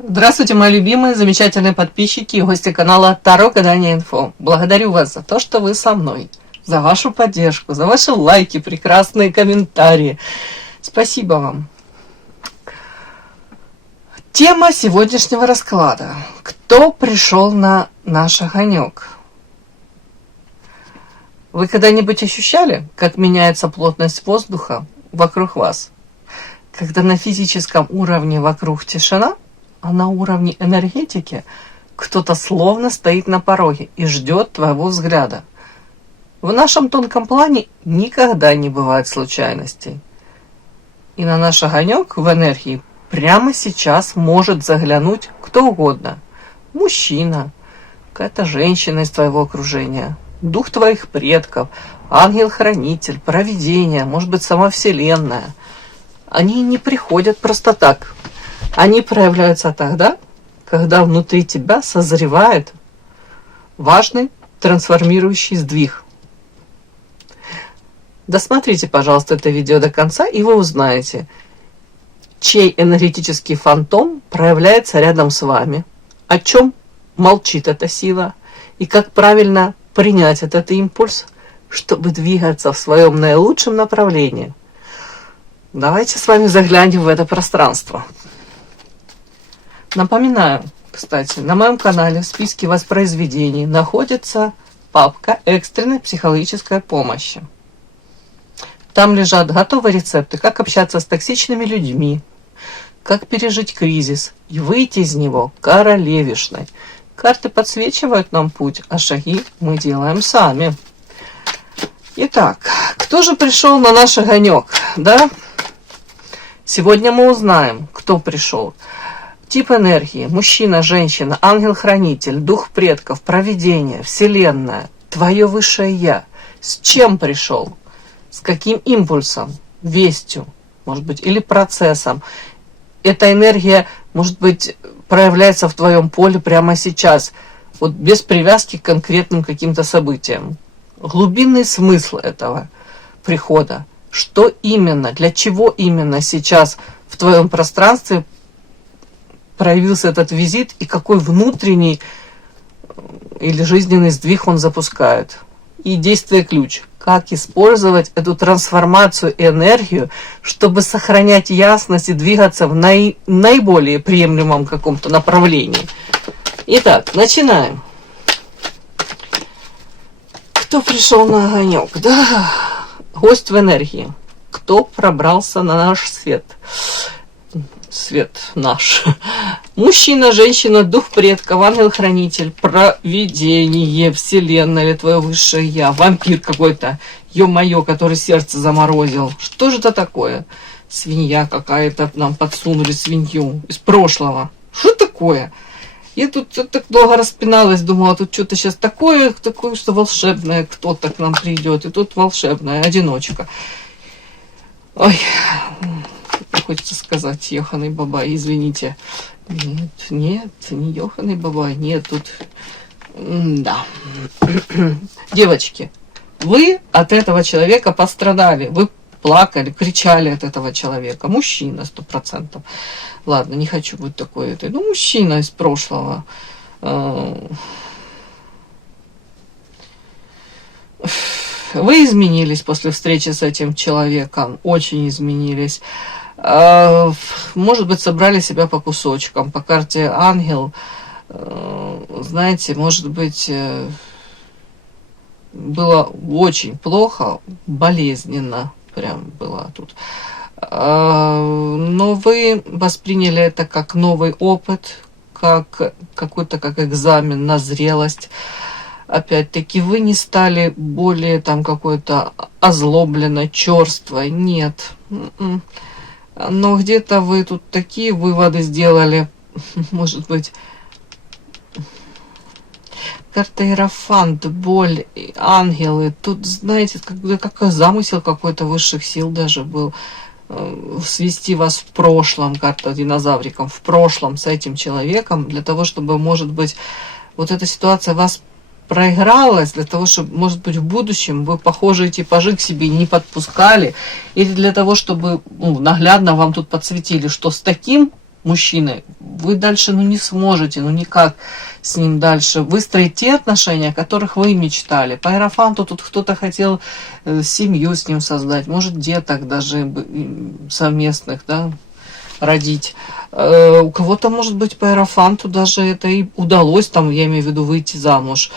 Здравствуйте, мои любимые, замечательные подписчики и гости канала Таро Гадание Инфо. Благодарю вас за то, что вы со мной, за вашу поддержку, за ваши лайки, прекрасные комментарии. Спасибо вам. Тема сегодняшнего расклада. Кто пришел на наш огонек? Вы когда-нибудь ощущали, как меняется плотность воздуха вокруг вас? Когда на физическом уровне вокруг тишина, а на уровне энергетики кто-то словно стоит на пороге и ждет твоего взгляда. В нашем тонком плане никогда не бывает случайностей. И на наш огонек в энергии прямо сейчас может заглянуть кто угодно. Мужчина, какая-то женщина из твоего окружения, дух твоих предков, ангел-хранитель, провидение, может быть, сама Вселенная. Они не приходят просто так. Они проявляются тогда, когда внутри тебя созревает важный трансформирующий сдвиг. Досмотрите, пожалуйста, это видео до конца, и вы узнаете, чей энергетический фантом проявляется рядом с вами, о чем молчит эта сила, и как правильно принять этот импульс, чтобы двигаться в своем наилучшем направлении. Давайте с вами заглянем в это пространство. Напоминаю, кстати, на моем канале в списке воспроизведений находится папка экстренной психологической помощи. Там лежат готовые рецепты, как общаться с токсичными людьми, как пережить кризис и выйти из него королевишной. Карты подсвечивают нам путь, а шаги мы делаем сами. Итак, кто же пришел на наш огонек? Да? Сегодня мы узнаем, кто пришел. Тип энергии: мужчина, женщина, ангел-хранитель, дух предков, провидение, вселенная, твое высшее я. С чем пришел? С каким импульсом, вестью, может быть, или процессом? Эта энергия, может быть, проявляется в твоем поле прямо сейчас, вот без привязки к конкретным каким-то событиям. Глубинный смысл этого прихода. Что именно, для чего именно сейчас в твоем пространстве проявился этот визит и какой внутренний или жизненный сдвиг он запускает. И действие ключ. Как использовать эту трансформацию и энергию, чтобы сохранять ясность и двигаться в наиболее приемлемом каком-то направлении. Итак, начинаем. Кто пришел на огонек? Да, гость в энергии. Кто пробрался на наш свет? Свет наш. Мужчина, женщина, дух предков, ангел-хранитель, провидение, вселенная или твое высшее я, вампир какой-то, ё-моё, который сердце заморозил. Что же это такое? Свинья какая-то, нам подсунули свинью из прошлого. Что такое? Я тут так долго распиналась, думала, тут что-то сейчас такое, что волшебное, кто-то к нам придет, и тут волшебная одиночка. Ой, хочется сказать, ёханый бабай, извините. Нет, не ёханый бабай, нет, тут... Да. Девочки, вы от этого человека пострадали, вы плакали, кричали от этого человека. Мужчина, 100%. Ладно, не хочу быть такой этой. Ну, мужчина из прошлого. Вы изменились после встречи с этим человеком, очень изменились. Может быть, собрали себя по кусочкам. По карте ангел, знаете, может быть, было очень плохо, болезненно прям было тут. Но вы восприняли это как новый опыт, как какой-то как экзамен на зрелость. Опять-таки, вы не стали более там какой-то озлобленной, черствой. Нет. Но где-то вы тут такие выводы сделали. Может быть, карта Иерофант, боль, ангелы. Тут, знаете, как замысел какой-то высших сил даже был. Свести вас в прошлом, карта динозавриком, в прошлом с этим человеком, для того, чтобы, может быть, вот эта ситуация вас проигралась, для того, чтобы, может быть, в будущем вы похожие типажи к себе не подпускали, или для того, чтобы наглядно вам тут подсветили, что с таким мужчиной, вы дальше не сможете, никак с ним дальше выстроить те отношения, о которых вы мечтали. По Иерофанту тут кто-то хотел семью с ним создать, может, деток даже совместных, да, родить. У кого-то, может быть, по Иерофанту даже это и удалось, там, я имею в виду, выйти замуж.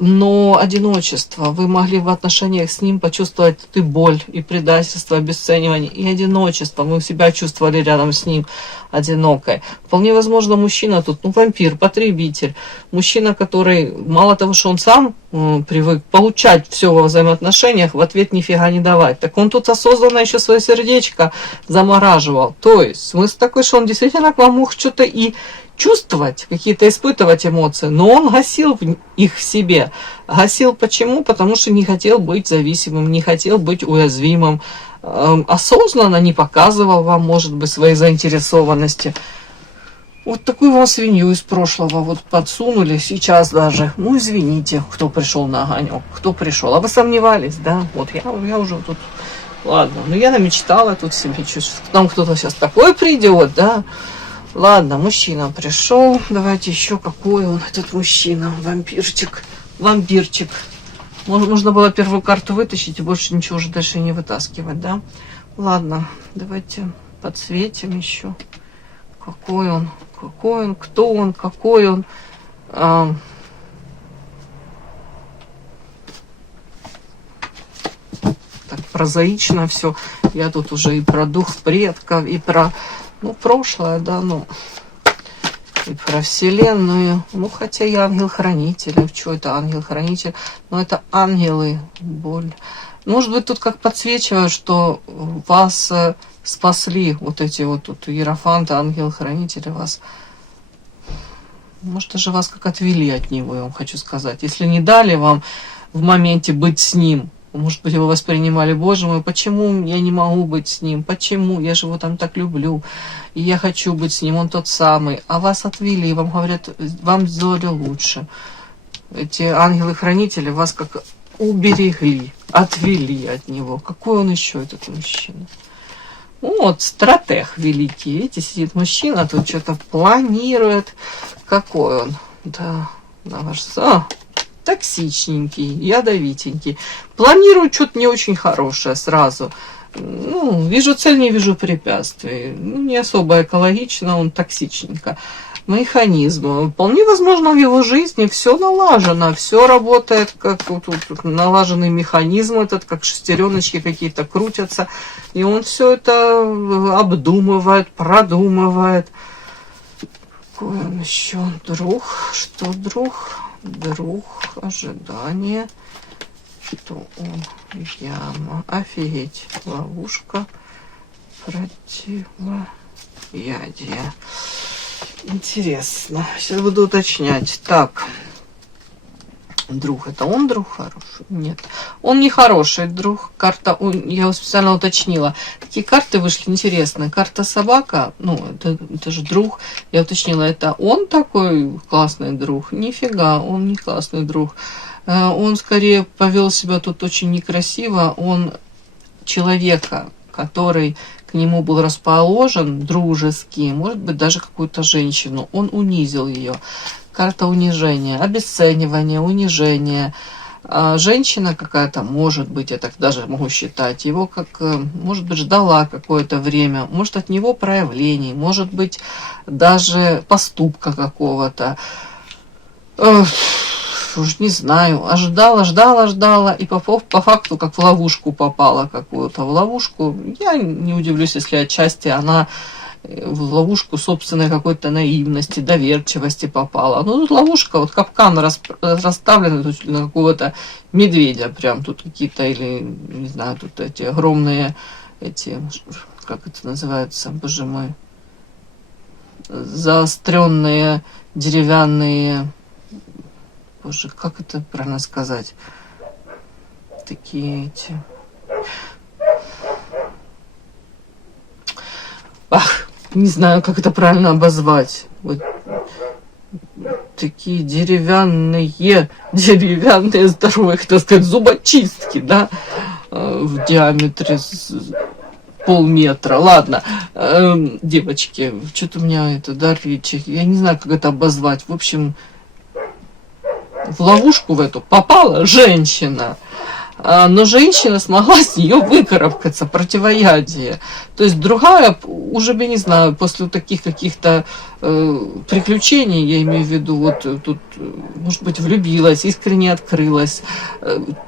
Но одиночество. Вы могли в отношениях с ним почувствовать и боль, и предательство, обесценивание, и одиночество. Вы себя чувствовали рядом с ним одинокой. Вполне возможно, мужчина тут, вампир, потребитель. Мужчина, который, мало того, что он сам привык получать все во взаимоотношениях, в ответ нифига не давать. Так он тут осознанно еще свое сердечко замораживал. То есть смысл такой, что он действительно к вам мог что-то и чувствовать, какие-то испытывать эмоции, но он гасил их в себе. Гасил почему? Потому что не хотел быть зависимым, не хотел быть уязвимым. Осознанно не показывал вам, может быть, своей заинтересованности. Вот такую вам свинью из прошлого вот подсунули сейчас даже. Извините, кто пришел на огонек, кто пришел. А вы сомневались, да? Вот я уже тут... Ладно, я намечтала тут себе чуть. К нам кто-то сейчас такой придет, да? Ладно, мужчина пришел. Давайте еще какой он, этот мужчина. Вампирчик. Вампирчик. Можно было первую карту вытащить и больше ничего уже дальше не вытаскивать, да? Ладно, давайте подсветим еще. Какой он, кто он, какой он. Так прозаично все. Я тут уже и про дух предков, и про, прошлое, да, и про Вселенную. Хотя и ангел-хранитель. Что это ангел-хранитель? Это ангелы, боль. Может быть, тут как подсвечивают, что вас спасли вот эти вот тут иерофанты, ангел-хранители вас. Может, даже вас как отвели от него, я вам хочу сказать. Если не дали вам в моменте быть с ним, может быть, вы воспринимали, боже мой, почему я не могу быть с ним? Почему? Я же его там так люблю. И я хочу быть с ним, он тот самый. А вас отвели, вам говорят, вам сделали лучше. Эти ангелы-хранители вас как уберегли, отвели от него. Какой он еще, этот мужчина? Вот, стратег великий. Видите, сидит мужчина, тут что-то планирует. Какой он? Да, на ваш... токсичненький, ядовитенький. Планирую что-то не очень хорошее сразу. Вижу цель, не вижу препятствий. Не особо экологично, он токсичненько. Механизм. Вполне возможно, в его жизни все налажено, все работает, как тут налаженный механизм этот, как шестереночки какие-то крутятся. И он все это обдумывает, продумывает. Какой он еще? Друг. Что друг? Друг, ожидание, что он, яма, офигеть, ловушка, противоядие. Интересно, сейчас буду уточнять. Так, друг, это он друг хороший? Нет, он не хороший друг. Карта, я специально уточнила. Такие карты вышли интересные. Карта собака, это же друг. Я уточнила, это он такой классный друг? Нифига, он не классный друг. Он скорее повел себя тут очень некрасиво. Он человека, который к нему был расположен, дружеский, может быть, даже какую-то женщину, он унизил ее. Карта унижения, обесценивания, унижения. Женщина какая-то, может быть, я так даже могу считать, его как, может быть, ждала какое-то время, может, от него проявлений, может быть, даже поступка какого-то. Уж не знаю, ждала, и по факту как в ловушку попала какую-то. В ловушку, я не удивлюсь, если отчасти она в ловушку собственной какой-то наивности, доверчивости попала. Тут ловушка, вот капкан расставлен тут на какого-то медведя, прям тут какие-то, или, не знаю, тут эти огромные, как это называется, боже мой, заостренные деревянные, боже, как это правильно сказать, такие эти... Не знаю, как это правильно обозвать. Вот такие деревянные, здоровые, так сказать, зубочистки, да, в диаметре полметра. Ладно, девочки, что-то у меня это дар речи, я не знаю, как это обозвать. В общем, в ловушку в эту попала женщина. Но женщина смогла с нее выкарабкаться, противоядие. То есть другая, уже, я не знаю, после таких каких-то приключений, я имею в виду, вот тут, может быть, влюбилась, искренне открылась,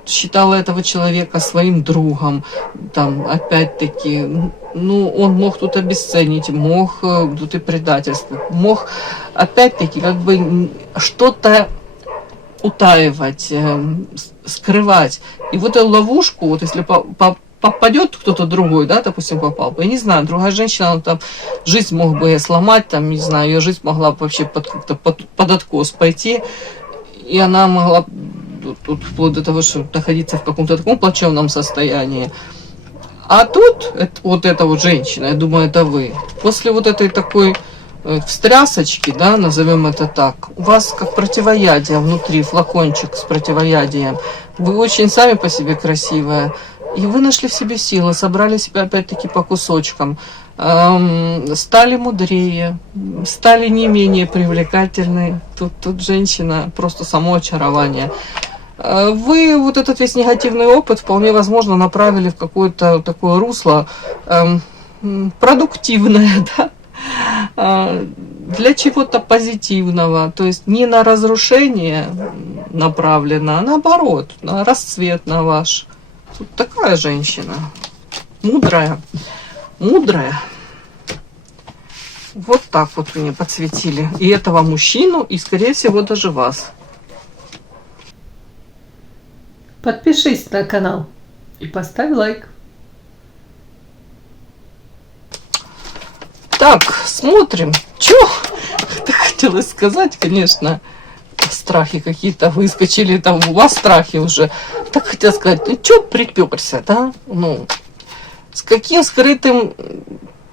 считала этого человека своим другом, там, опять-таки, ну, он мог тут обесценить, мог тут и предательство, мог, опять-таки, как бы что-то утаивать, скрывать. И в эту ловушку, вот если попадет кто-то другой, да, допустим, попал бы, я не знаю, другая женщина, он там жизнь мог бы сломать, там, не знаю, ее жизнь могла бы вообще как-то под откос пойти, и она могла тут вплоть до того, что находиться в каком-то таком плачевном состоянии. А тут, вот эта вот женщина, я думаю, это вы, после вот этой такой встрясочки, да, назовем это так, у вас как противоядие внутри, флакончик с противоядием, вы очень сами по себе красивая, и вы нашли в себе силы, собрали себя опять-таки по кусочкам, стали мудрее, стали не менее привлекательны, тут женщина просто само очарование. Вы вот этот весь негативный опыт вполне возможно направили в какое-то такое русло продуктивное, да, для чего-то позитивного, то есть не на разрушение направлено, а наоборот, на расцвет на ваш. Тут такая женщина, мудрая, мудрая. Вот так вот мне подсветили и этого мужчину, и, скорее всего, даже вас. Подпишись на канал и поставь лайк. Так, смотрим. Чё? Так хотелось сказать, конечно, страхи какие-то выскочили, там у вас страхи уже. Так хотела сказать, ну чё припёрся, да? Ну, с каким скрытым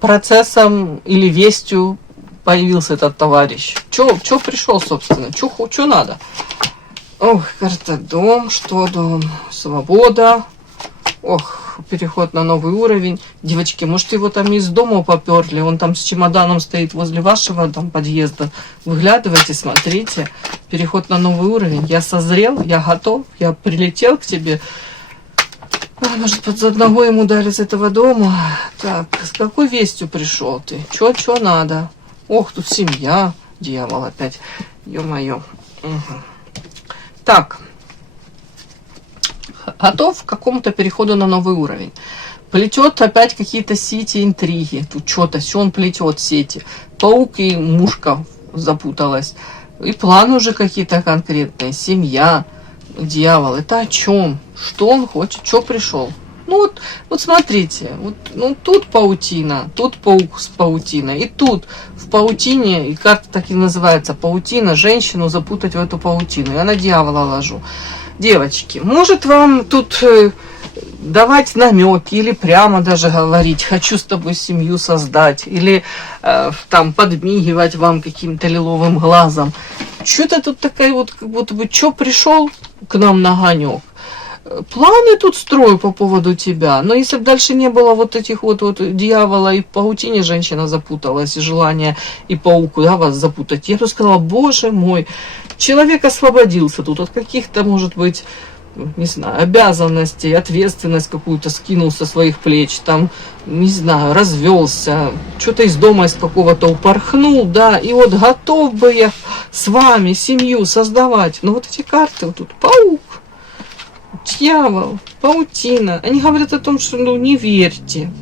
процессом или вестью появился этот товарищ? Чё пришел, собственно? Чё надо? Ох, карта дом, что дом? Свобода. Ох, переход на новый уровень. Девочки, может, его там из дома поперли? Он там с чемоданом стоит возле вашего там подъезда. Выглядывайте, смотрите. Переход на новый уровень. Я созрел, я готов, я прилетел к тебе. Может, под ногой ему дали с этого дома. Так, с какой вестью пришел ты? Чё надо? Ох, тут семья. Дьявол опять. Ё-моё. Угу. Так. Готов к какому-то переходу на новый уровень. Плетет опять какие-то сети, интриги. Тут что-то, все он плетет сети. Паук и мушка запуталась. И планы уже какие-то конкретные. Семья, дьявол. Это о чем? Что он хочет? Что пришел? Ну вот смотрите. Вот, ну, тут паутина, тут паук с паутиной. И тут в паутине, и карта так и называется, паутина, женщину запутать в эту паутину. Я на дьявола ложу. Девочки, может вам тут давать намеки или прямо даже говорить, хочу с тобой семью создать, или там подмигивать вам каким-то лиловым глазом. Что-то тут такая вот, как будто бы, что пришел к нам на огонек. Планы тут строю по поводу тебя, но если бы дальше не было вот этих вот дьявола и паутине женщина запуталась, и желание и пауку, да, вас запутать, я бы сказала, боже мой, человек освободился тут от каких-то, может быть, не знаю, обязанностей, ответственность какую-то скинул со своих плеч, там, не знаю, развелся, что-то из дома из какого-то упорхнул, да, и вот готов бы я с вами семью создавать. Но вот эти карты, вот тут паук, дьявол, паутина, они говорят о том, что, ну, не верьте.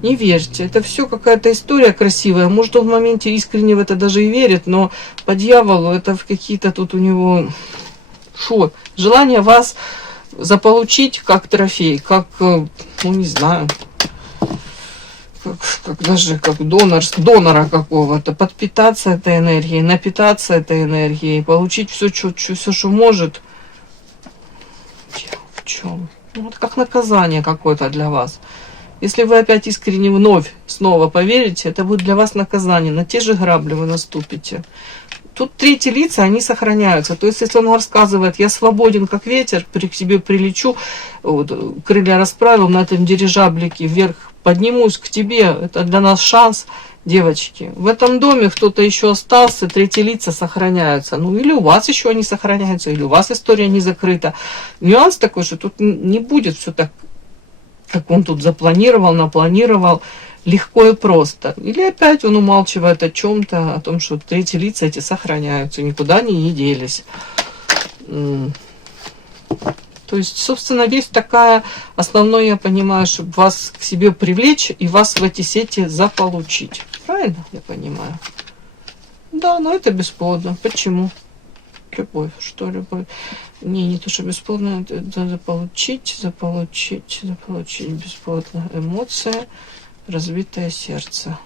Не верьте, это все какая-то история красивая. Может, он в моменте искренне в это даже и верит, но по дьяволу это в какие-то тут у него желание вас заполучить как трофей, как, ну не знаю, как даже как донора какого-то, подпитаться этой энергией, напитаться этой энергией, получить все, что может. В чем? Ну, это как наказание какое-то для вас. Если вы опять искренне снова поверите, это будет для вас наказание. На те же грабли вы наступите. Тут третьи лица, они сохраняются. То есть, если он рассказывает, я свободен, как ветер, к тебе прилечу, вот, крылья расправил, на этом дирижаблике вверх поднимусь к тебе, это для нас шанс, девочки. В этом доме кто-то еще остался, третьи лица сохраняются. Ну, или у вас еще они сохраняются, или у вас история не закрыта. Нюанс такой, что тут не будет все так, как он тут запланировал, напланировал, легко и просто. Или опять он умалчивает о чем-то, о том, что третьи лица эти сохраняются, никуда они не делись. То есть, собственно, весь такая, основное, я понимаю, чтобы вас к себе привлечь и вас в эти сети заполучить. Правильно, я понимаю? Да, но это бесплодно. Почему? Любовь. Что любовь? Не то, что бесплодно, это заполучить бесплодно. Эмоция, разбитое сердце.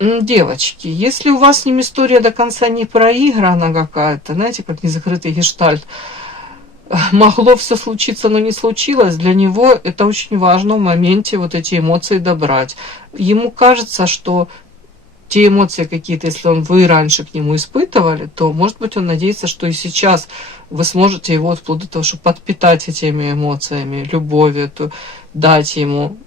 Девочки, если у вас с ним история до конца не проиграна какая-то, знаете, как незакрытый гештальт, могло все случиться, но не случилось, для него это очень важно в моменте вот эти эмоции добрать. Ему кажется, что те эмоции какие-то, если вы раньше к нему испытывали, то, может быть, он надеется, что и сейчас вы сможете его вплоть до того, чтобы подпитать этими эмоциями, любовью, то дать ему,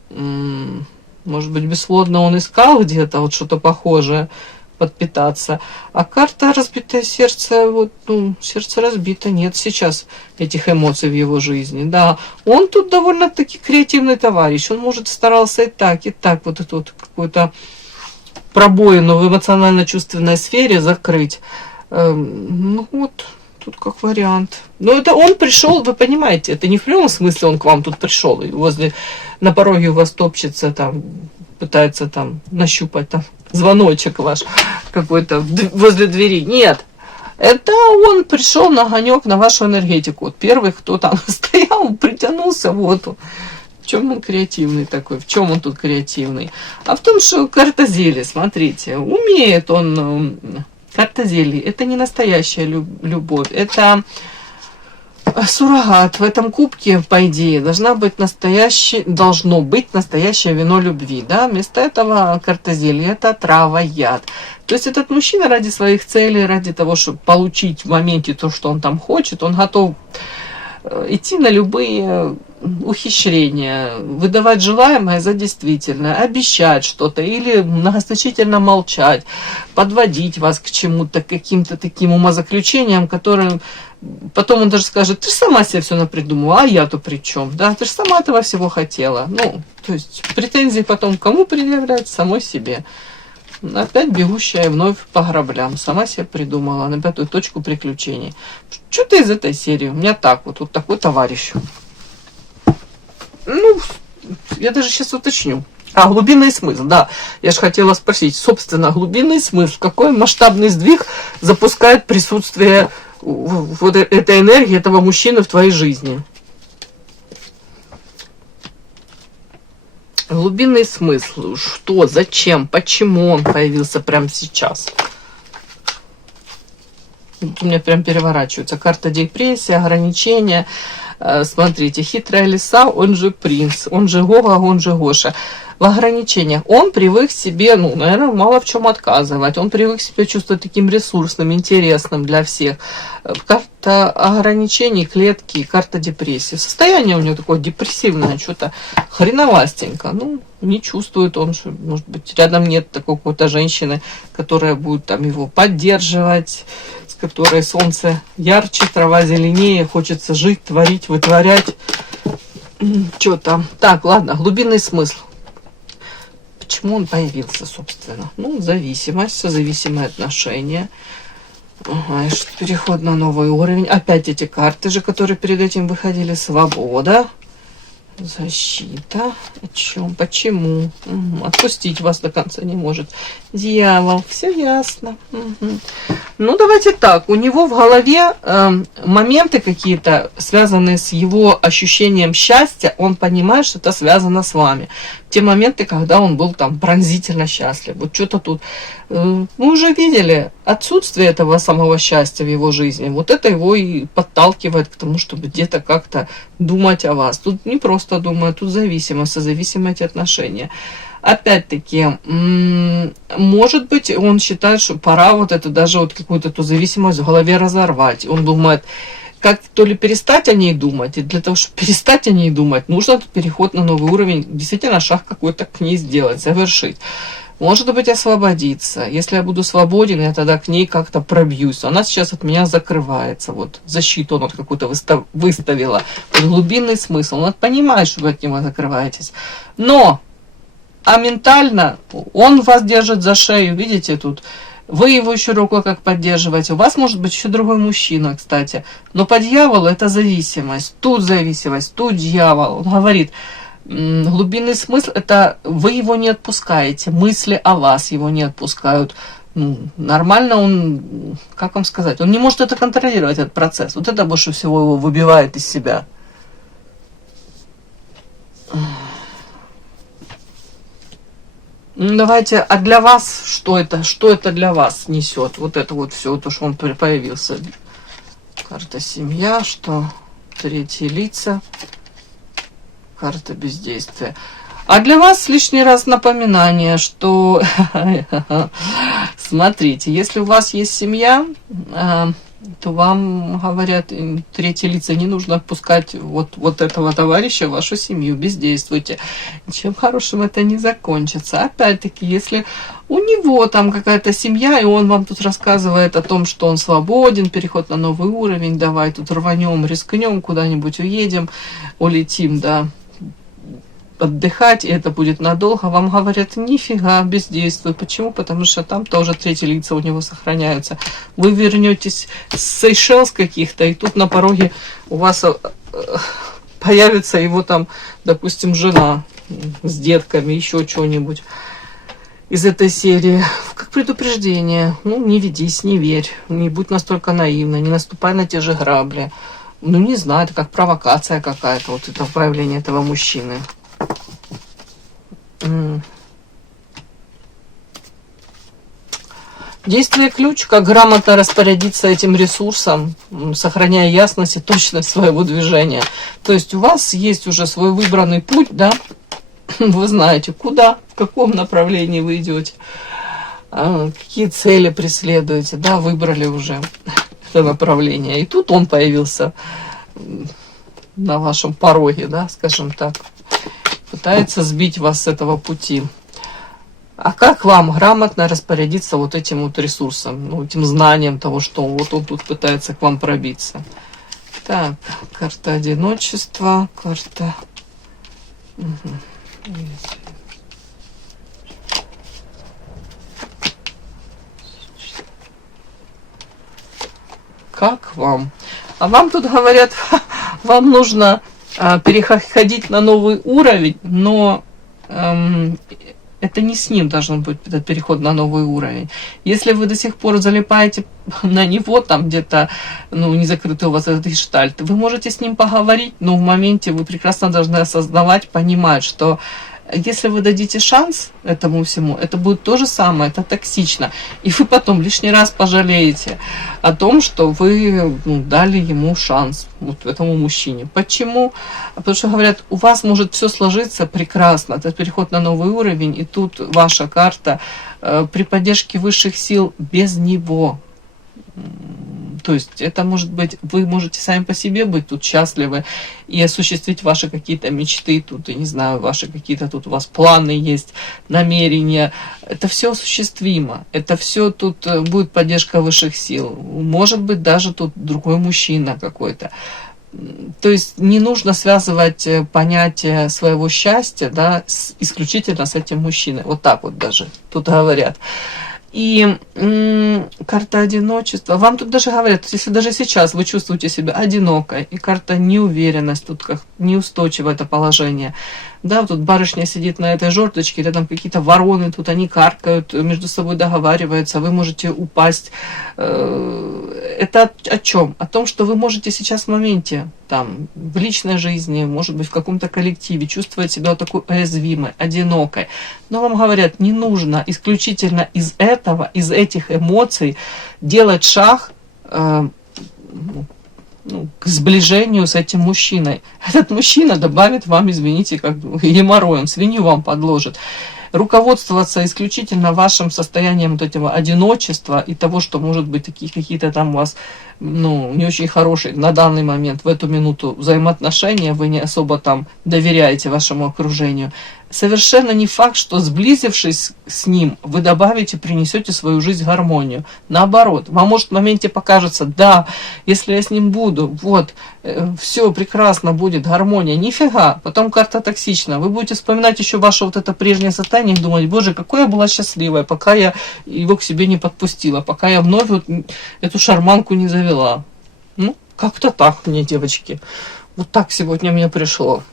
может быть, бесплодно он искал где-то вот что-то похожее, подпитаться. А карта разбитое сердце, вот, сердце разбито, нет сейчас этих эмоций в его жизни. Да, он тут довольно-таки креативный товарищ, он, может, старался и так, вот эту вот какую-то пробоину в эмоционально-чувственной сфере закрыть. Ну вот, тут как вариант. Но это он пришел, вы понимаете, это не в прямом смысле он к вам тут пришел, и на пороге у вас топчется там, пытается там нащупать там звоночек ваш какой-то возле двери. Нет, это он пришел на огонек, на вашу энергетику. Вот первый, кто там стоял, притянулся, вот он. В чем он креативный такой? В чем он тут креативный? А в том, что карта зелья, смотрите, умеет он. Карта зелья, это не настоящая любовь, это суррогат. В этом кубке, по идее, должно быть настоящее вино любви. Да? Вместо этого карта зелья, это трава, яд. То есть этот мужчина ради своих целей, ради того, чтобы получить в моменте то, что он там хочет, он готов идти на любые ухищрения, выдавать желаемое за действительное, обещать что-то или многозначительно молчать, подводить вас к чему-то, к каким-то таким умозаключениям, которые потом он даже скажет: ты же сама себе все напридумала, а я-то при чем? Да? Ты же сама этого всего хотела. Ну, то есть претензии потом кому предъявлять? Самой себе. Опять бегущая вновь по граблям. Сама себе придумала на пятую точку приключений. Что-то из этой серии. У меня так вот такой товарищ. Ну, я даже сейчас уточню. Глубинный смысл, да. Я же хотела спросить, собственно, глубинный смысл. Какой масштабный сдвиг запускает присутствие вот этой энергии, этого мужчины в твоей жизни? Глубинный смысл. Что, зачем, почему он появился прямо сейчас? У меня прям переворачивается. Карта депрессии, ограничения. Смотрите, хитрая лиса, он же принц, он же Гога, он же Гоша. В ограничениях. Он привык себе, наверное, мало в чем отказывать. Он привык себя чувствовать таким ресурсным, интересным для всех. Карта ограничений, клетки, карта депрессии. Состояние у него такое депрессивное, что-то хреновастенько. Не чувствует он, что, может быть, рядом нет такой какой-то женщины, которая будет там его поддерживать, с которой солнце ярче, трава зеленее, хочется жить, творить, вытворять. Что там? Так, ладно, глубинный смысл. Почему он появился, собственно? Зависимость, созависимые отношения. Ага, переход на новый уровень. Опять эти карты же, которые перед этим выходили. Свобода. Защита. О чем? Почему? Отпустить вас до конца не может. Дьявол. Все ясно. Давайте так. У него в голове моменты какие-то, связанные с его ощущением счастья. Он понимает, что это связано с вами. Те моменты, когда он был там пронзительно счастлив. Вот что-то тут. Мы уже видели отсутствие этого самого счастья в его жизни. Вот это его и подталкивает к тому, чтобы где-то как-то думать о вас. Тут не просто думать, тут зависимость, созависимые эти отношения. Опять-таки, может быть, он считает, что пора вот это даже вот какую-то эту зависимость в голове разорвать. Он думает, как то ли перестать о ней думать, и для того, чтобы перестать о ней думать, нужно этот переход на новый уровень, действительно шаг какой-то к ней сделать, завершить. Может быть, освободиться. Если я буду свободен, я тогда к ней как-то пробьюсь. Она сейчас от меня закрывается. Вот защиту она какую-то выставила. Вот глубинный смысл. Он понимает, что вы от него закрываетесь. Но, а ментально он вас держит за шею. Видите тут? Вы его еще рукой как поддерживаете. У вас может быть еще другой мужчина, кстати. Но по дьяволу это зависимость. Тут дьявол. Он говорит... Глубинный смысл – это вы его не отпускаете, мысли о вас его не отпускают. Ну, нормально он, как вам сказать, он не может это контролировать, этот процесс. Вот это больше всего его выбивает из себя. Давайте, а для вас что это? Что это для вас несет? Вот это вот все, то, что он появился. Карта семья, что третьи лица. Карта бездействия. А для вас лишний раз напоминание, что смотрите, если у вас есть семья, то вам говорят, третьи лица, не нужно отпускать вот этого товарища в вашу семью, бездействуйте. Ничем хорошим это не закончится. Опять-таки, если у него там какая-то семья, и он вам тут рассказывает о том, что он свободен, переход на новый уровень, давай тут рванем, рискнем, куда-нибудь уедем, улетим, да, отдыхать, и это будет надолго, вам говорят, нифига, бездействуй. Почему? Потому что там тоже третьи лица у него сохраняются. Вы вернетесь с Сейшелс каких-то, и тут на пороге у вас появится его там, допустим, жена с детками, еще что-нибудь из этой серии. Как предупреждение. Ну, не ведись, не верь, не будь настолько наивна, не наступай на те же грабли. Ну, не знаю, это как провокация какая-то, вот это появление этого мужчины. Действие ключ, как грамотно распорядиться этим ресурсом, сохраняя ясность и точность своего движения. То есть у вас есть уже свой выбранный путь, да? Вы знаете, куда, в каком направлении вы идете, какие цели преследуете, да, выбрали уже это направление. И тут он появился на вашем пороге, да, скажем так. Пытается сбить вас с этого пути. А как вам грамотно распорядиться вот этим вот ресурсом, ну, этим знанием того, что вот он тут пытается к вам пробиться? Так, карта одиночества, карта... Угу. Как вам? А вам тут говорят, вам нужно переходить на новый уровень, но это не с ним должен быть этот переход на новый уровень. Если вы до сих пор залипаете на него, там где-то, ну, не закрытый у вас этот гештальт, вы можете с ним поговорить, но в моменте вы прекрасно должны осознавать, понимать, что если вы дадите шанс этому всему, это будет то же самое, это токсично. И вы потом лишний раз пожалеете о том, что вы, ну, дали ему шанс, вот этому мужчине. Почему? Потому что говорят, у вас может все сложиться прекрасно, это переход на новый уровень, и тут ваша карта при поддержке высших сил без него. То есть это может быть, вы можете сами по себе быть тут счастливы и осуществить ваши какие-то мечты, тут, я не знаю, ваши какие-то тут у вас планы есть, намерения. Это все осуществимо. Это все тут будет поддержка высших сил. Может быть, даже тут другой мужчина какой-то. То есть не нужно связывать понятие своего счастья, да, исключительно с этим мужчиной. Вот так вот даже тут говорят. И карта одиночества. Вам тут даже говорят, если даже сейчас вы чувствуете себя одинокой, и карта неуверенность, тут как неустойчивое это положение. Да, вот тут барышня сидит на этой жердочке, рядом какие-то вороны, тут они каркают, между собой договариваются, вы можете упасть. Это о чем? О том, что вы можете сейчас в моменте, там, в личной жизни, может быть, в каком-то коллективе чувствовать себя такой уязвимой, одинокой. Но вам говорят, не нужно исключительно из этого, из этих эмоций делать шаг к сближению с этим мужчиной. Этот мужчина добавит вам, извините, как геморрой, он свинью вам подложит. руководствоваться исключительно вашим состоянием вот этого одиночества и того, что, может быть, такие какие-то там у вас, ну, не очень хорошие на данный момент, в эту минуту взаимоотношения, вы не особо там доверяете вашему окружению, совершенно не факт, что, сблизившись с ним, вы добавите, принесете в свою жизнь гармонию. Наоборот, вам может в моменте покажется, да, если я с ним буду, вот, все прекрасно будет, гармония. Нифига, потом карта токсична. Вы будете вспоминать еще ваше вот это прежнее состояние и думать, боже, какое я была счастливая, пока я его к себе не подпустила, пока я вновь вот эту шарманку не завела. Ну, как-то так мне, девочки. Вот так сегодня мне пришло.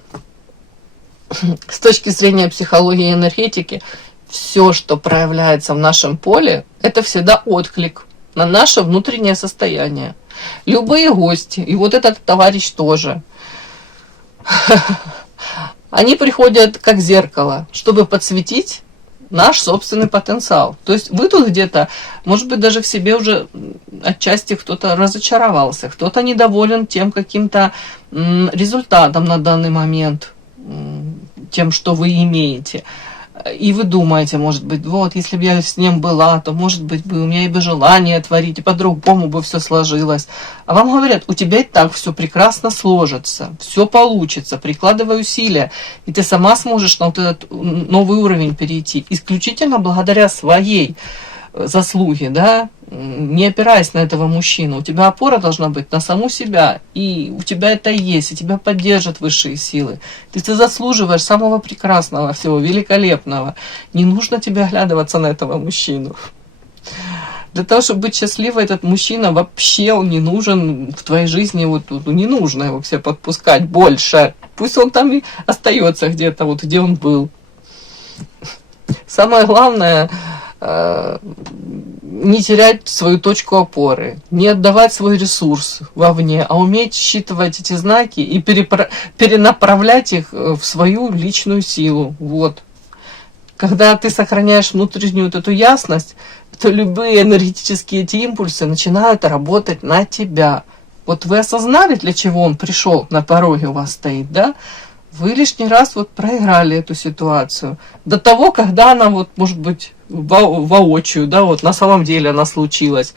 С точки зрения психологии и энергетики, все, что проявляется в нашем поле, это всегда отклик на наше внутреннее состояние. Любые гости, и вот этот товарищ тоже, они приходят как зеркало, чтобы подсветить наш собственный потенциал. То есть вы тут где-то, может быть, даже в себе уже отчасти кто-то разочаровался, кто-то недоволен тем каким-то результатом на данный момент, тем, что вы имеете. И вы думаете, может быть, вот, если бы я с ним была, то, может быть, бы у меня и бы желание творить, и по-другому бы все сложилось. А вам говорят, у тебя и так все прекрасно сложится, все получится, прикладывай усилия, и ты сама сможешь на вот этот новый уровень перейти, исключительно благодаря своей заслуги, да, не опираясь на этого мужчину. У тебя опора должна быть на саму себя, и у тебя это есть, и тебя поддержат высшие силы. Ты заслуживаешь самого прекрасного, всего великолепного. Не нужно тебе оглядываться на этого мужчину. Для того, чтобы быть счастливой, этот мужчина вообще он не нужен в твоей жизни, вот не нужно его к себе подпускать больше. Пусть он там и остается где-то, вот где он был. Самое главное не терять свою точку опоры, не отдавать свой ресурс вовне, а уметь считывать эти знаки и перенаправлять их в свою личную силу. Вот. Когда ты сохраняешь внутреннюю вот эту ясность, то любые энергетические эти импульсы начинают работать на тебя. Вот вы осознали, для чего он пришел, на пороге у вас стоит, да? Вы лишний раз вот проиграли эту ситуацию. До того, когда она вот, может быть, воочию, да, вот на самом деле она случилась.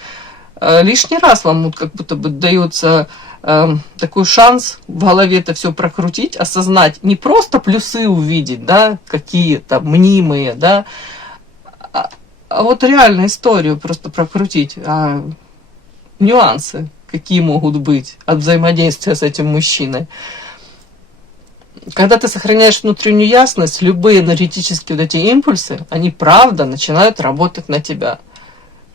Лишний раз вам вот как будто бы дается такой шанс в голове это все прокрутить, осознать, не просто плюсы увидеть, да, какие-то мнимые, да, а вот реальную историю просто прокрутить, нюансы, какие могут быть от взаимодействия с этим мужчиной. Когда ты сохраняешь внутреннюю ясность, любые энергетические вот эти импульсы, они правда начинают работать на тебя.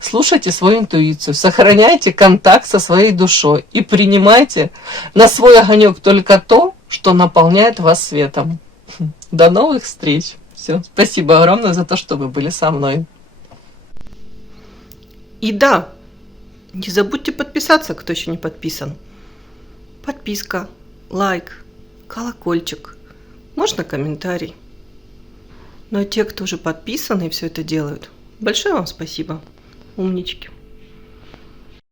Слушайте свою интуицию, сохраняйте контакт со своей душой и принимайте на свой огонек только то, что наполняет вас светом. До новых встреч. Все. Спасибо огромное за то, что вы были со мной. И да, не забудьте подписаться, кто еще не подписан. Подписка, лайк, колокольчик, можно комментарий. Но те, кто уже подписаны и все это делают, большое вам спасибо. Умнички.